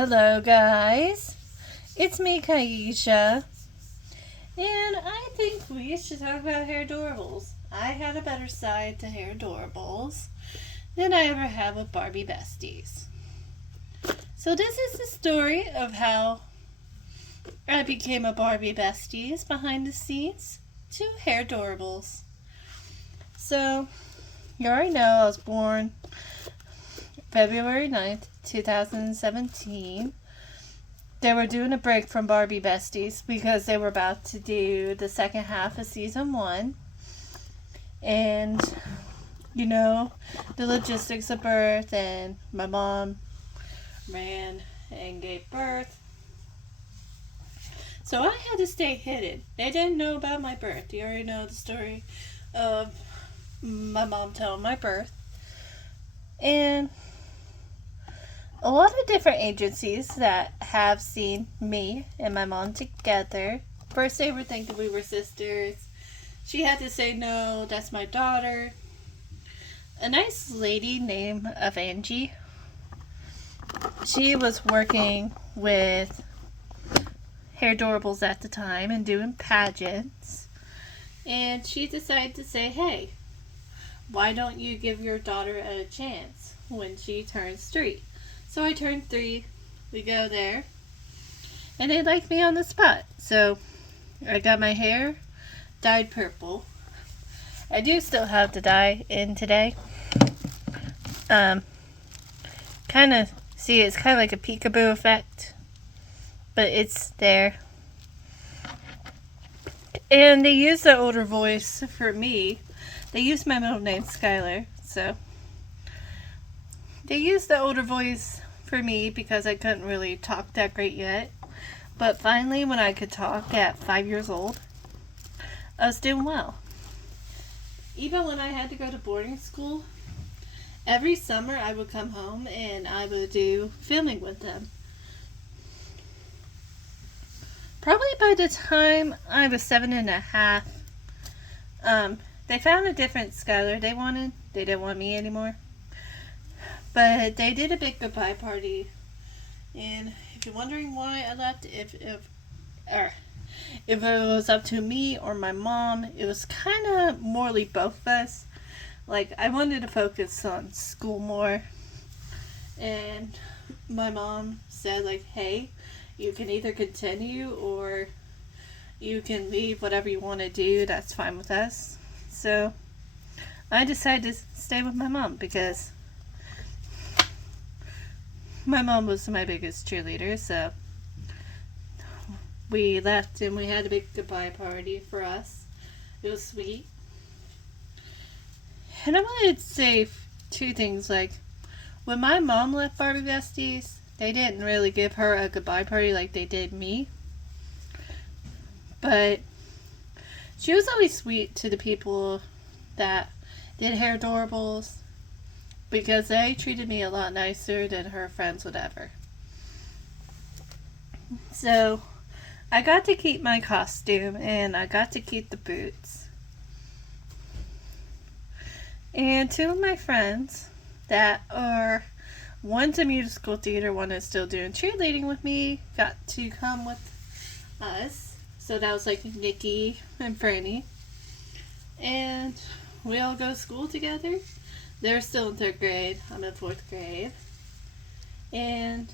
Hello guys, it's me Kaiesha, and I think we should talk about hairdoorables. I had a better side to hairdoorables than I ever have with Barbie besties. So this is the story of how I became a Barbie besties behind the scenes to hairdoorables. So, you already know I was born February 9th, 2017. They were doing a break from Barbie Besties because they were about to do the second half of season 1. And, the logistics of birth, and my mom ran and gave birth. So I had to stay hidden. They didn't know about my birth. You already know the story of my mom telling my birth. And a lot of different agencies that have seen me and my mom together. First, they were thinking we were sisters. She had to say, no, that's my daughter. A nice lady named Angie. She was working with hairdoorables at the time and doing pageants. And she decided to say, hey, why don't you give your daughter a chance when she turns 3? So I turned 3, we go there, and they liked me on the spot. So I got my hair dyed purple. I do still have the dye in today. Kind of, see, it's kind of like a peekaboo effect, but it's there. And they used the older voice for me. They used my middle name, Skylar, so they used the older voice for me because I couldn't really talk that great yet. But finally, when I could talk at 5 years old, I was doing well. Even when I had to go to boarding school, every summer I would come home and I would do filming with them. Probably by the time I was 7.5, they found a different Skylar they didn't want me anymore. But they did a big goodbye party, and if you're wondering why I left, if it was up to me or my mom, it was kind of morally both of us. Like, I wanted to focus on school more, and my mom said, like, hey, you can either continue or you can leave. Whatever you want to do, that's fine with us. So I decided to stay with my mom because my mom was my biggest cheerleader. So we left and we had a big goodbye party for us. It was sweet. And I wanted to say 2 things. Like, when my mom left Barbie Besties, they didn't really give her a goodbye party like they did me. But she was always sweet to the people that did hairdoorables because they treated me a lot nicer than her friends would ever. So I got to keep my costume and I got to keep the boots. And 2 of my friends that are, one's a musical theater, one is still doing cheerleading with me, got to come with us. So that was like Nikki and Franny. And we all go to school together. They're still in 3rd grade. I'm in 4th grade. And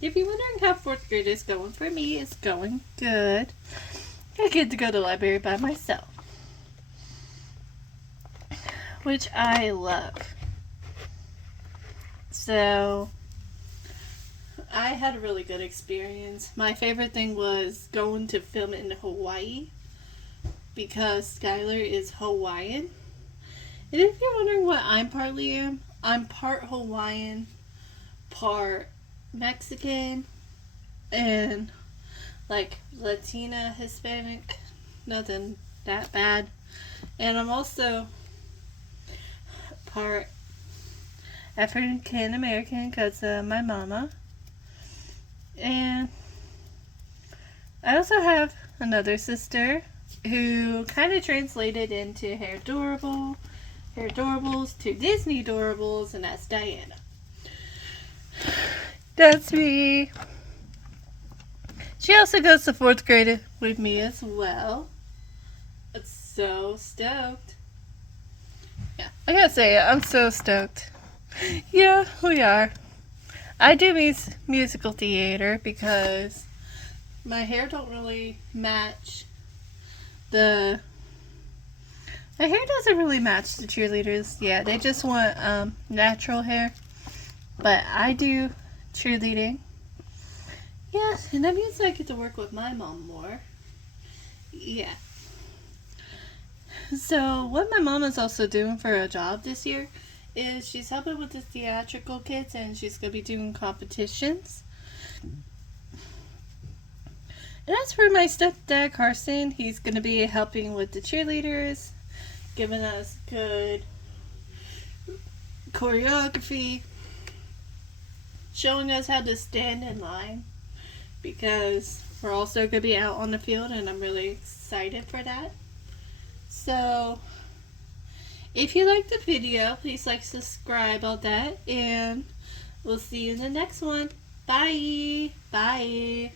if you're wondering how 4th grade is going for me, it's going good. I get to go to the library by myself, which I love. So I had a really good experience. My favorite thing was going to film in Hawaii because Skylar is Hawaiian. And if you're wondering what I'm partly am, I'm part Hawaiian, part Mexican, and like Latina, Hispanic, nothing that bad. And I'm also part African American because of my mama. And I also have another sister who kind of translated into hairdoorables to Disney doorables, and that's Diana. That's me. She also goes to 4th grade with me as well. I'm so stoked. Yeah, I gotta say, I'm so stoked. Yeah, we are. I do musical theater because my hair don't really match the... My hair doesn't really match the cheerleaders. Yeah, they just want natural hair. But I do cheerleading. Yeah, and that means I get to work with my mom more. Yeah. So, what my mom is also doing for a job this year is she's helping with the theatrical kids and she's going to be doing competitions. And as for my stepdad, Carson, he's going to be helping with the cheerleaders, giving us good choreography, showing us how to stand in line because we're also going to be out on the field and I'm really excited for that. So, if you liked the video, please like, subscribe, all that, and we'll see you in the next one. Bye! Bye!